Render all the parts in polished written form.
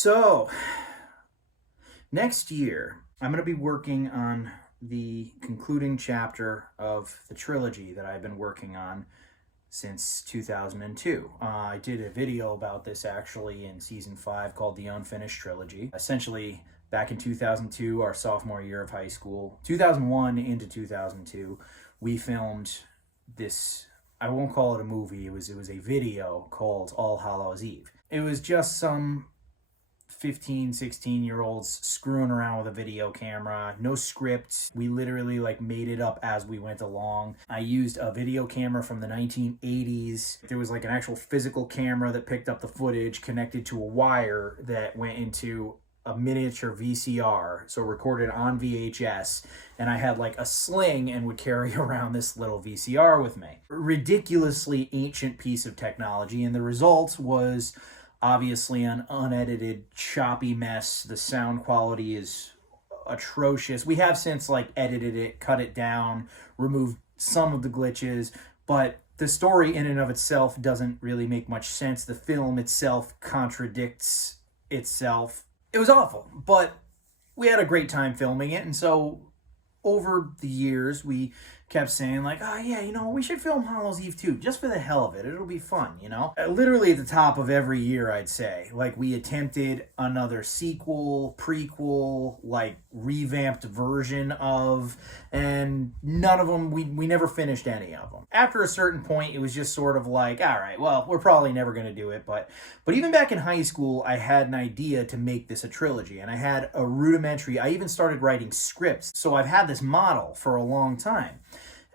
So, next year, I'm going to be working on the concluding chapter of the trilogy that I've been working on since 2002. I did a video about this actually in season 5 called The Unfinished Trilogy. Essentially, back in 2002, our sophomore year of high school, 2001 into 2002, we filmed this. I won't call it a movie. It was a video called All Hallows Eve. It was just some 15, 16-year-olds screwing around with a video camera, no script. We literally made it up as we went along. I used a video camera from the 1980s. There was an actual physical camera that picked up the footage connected to a wire that went into a miniature VCR, so recorded on VHS, and I had a sling and would carry around this little VCR with me. Ridiculously ancient piece of technology, and the result was obviously an unedited, choppy mess. The sound quality is atrocious. We have since edited it, cut it down, removed some of the glitches, but the story in and of itself doesn't really make much sense. The film itself contradicts itself. It was awful, but we had a great time filming it, and so over the years, we kept saying oh yeah, we should film Hallows Eve 2, just for the hell of it. It'll be fun, Literally at the top of every year, I'd say. We attempted another sequel, prequel, revamped version of, and none of them, we never finished any of them. After a certain point, it was just sort of all right, well, we're probably never going to do it, but even back in high school, I had an idea to make this a trilogy, and I had a rudimentary, I even started writing scripts, so I've had this model for a long time.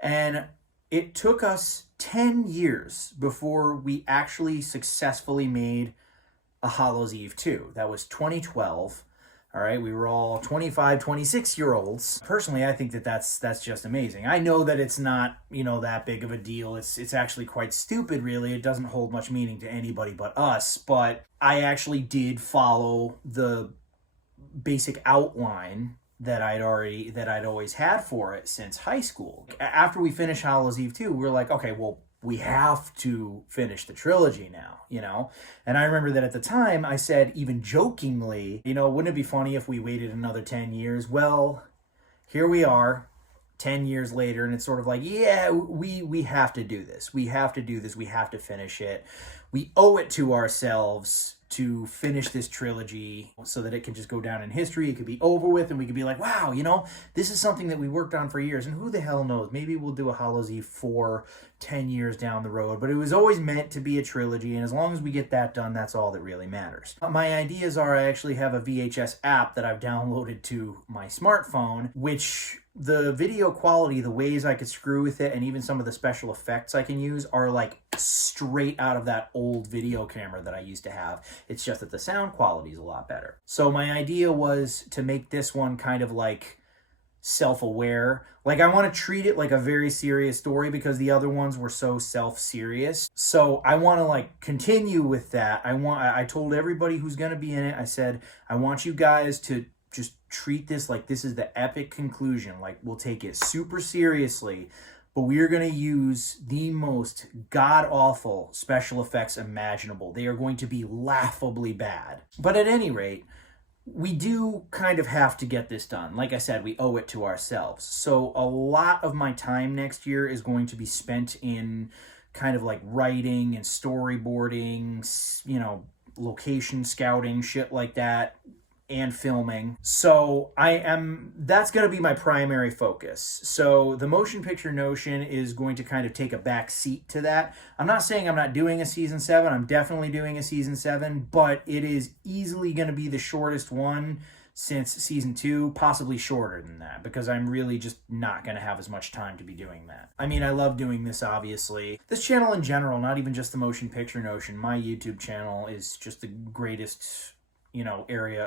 And it took us 10 years before we actually successfully made a Hallows Eve 2. That was 2012. All right, we were all 25, 26-year-olds. Personally, I think that's just amazing. I know that it's not, that big of a deal. It's actually quite stupid, really. It doesn't hold much meaning to anybody but us. But I actually did follow the basic outline that I'd always had for it since high school. After we finished Hallows Eve 2, we were okay, well, we have to finish the trilogy now, And I remember that at the time, I said, even jokingly, wouldn't it be funny if we waited another 10 years? Well, here we are, 10 years later, and it's sort of yeah, we have to do this. We have to do this. We have to finish it. We owe it to ourselves to finish this trilogy so that it can just go down in history. It could be over with, and we could be wow, this is something that we worked on for years, and who the hell knows? Maybe we'll do a Hallows Eve 4 10 years down the road, but it was always meant to be a trilogy, and as long as we get that done, that's all that really matters. My ideas are I actually have a VHS app that I've downloaded to my smartphone, which the video quality, the ways I could screw with it, and even some of the special effects I can use are straight out of that old video camera that I used to have. It's just that the sound quality is a lot better. So my idea was to make this one kind of self-aware. I want to treat it like a very serious story because the other ones were so self-serious. So I want to continue with that. I told everybody who's going to be in it, I said, I want you guys to just treat this like this is the epic conclusion. We'll take it super seriously, but we are going to use the most god-awful special effects imaginable. They are going to be laughably bad. But at any rate, we do kind of have to get this done. Like I said, we owe it to ourselves. So a lot of my time next year is going to be spent in kind of writing and storyboarding, location scouting, shit like that, and filming. So that's going to be my primary focus. So the motion picture notion is going to kind of take a back seat to that. I'm not saying I'm not doing a season 7. I'm definitely doing a season 7, but it is easily going to be the shortest one since season 2, possibly shorter than that, because I'm really just not going to have as much time to be doing that. I mean, I love doing this, obviously. This channel in general, not even just the motion picture notion, my YouTube channel is just the greatest area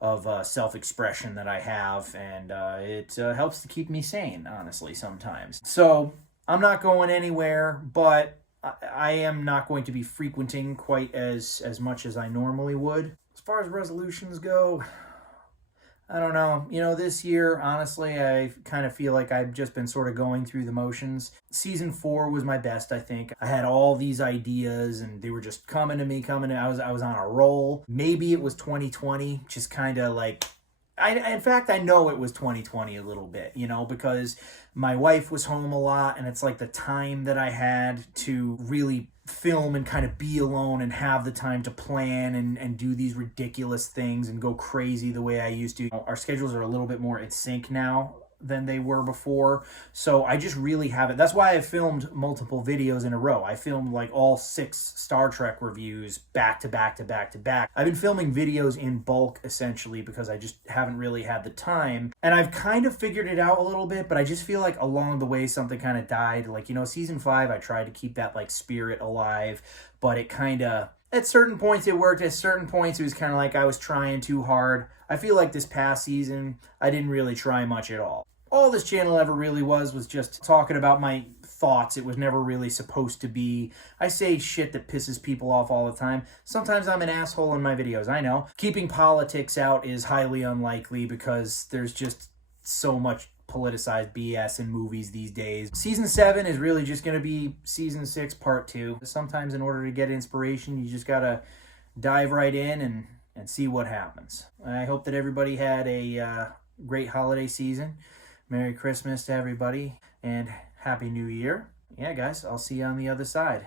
of self-expression that I have, and it helps to keep me sane, honestly, sometimes. So I'm not going anywhere, but I am not going to be frequenting quite as much as I normally would. As far as resolutions go, I don't know. You know, this year, honestly, I kind of feel like I've just been sort of going through the motions. Season 4 was my best, I think. I had all these ideas and they were just coming to me, coming to I was on a roll. Maybe it was 2020, just kind of like in fact, I know it was 2020 a little bit, you know, because my wife was home a lot and it's like the time that I had to really film and kind of be alone and have the time to plan and do these ridiculous things and go crazy the way I used to. Our schedules are a little bit more in sync now than they were before. So I just really haven't. That's why I filmed multiple videos in a row. I filmed like all 6 Star Trek reviews back to back to back to back. I've been filming videos in bulk essentially because I just haven't really had the time. And I've kind of figured it out a little bit, but I just feel like along the way something kind of died. Like, you know, season 5, I tried to keep that like spirit alive, but it kind of, at certain points it worked. At certain points it was kind of like I was trying too hard. I feel like this past season I didn't really try much at all. All this channel ever really was just talking about my thoughts. It was never really supposed to be. I say shit that pisses people off all the time. Sometimes I'm an asshole in my videos, I know. Keeping politics out is highly unlikely because there's just so much politicized BS in movies these days. Season 7 is really just going to be Season 6 Part 2. Sometimes in order to get inspiration, you just got to dive right in and see what happens. I hope that everybody had a great holiday season. Merry Christmas to everybody and Happy New Year. Yeah, guys, I'll see you on the other side.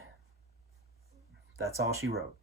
That's all she wrote.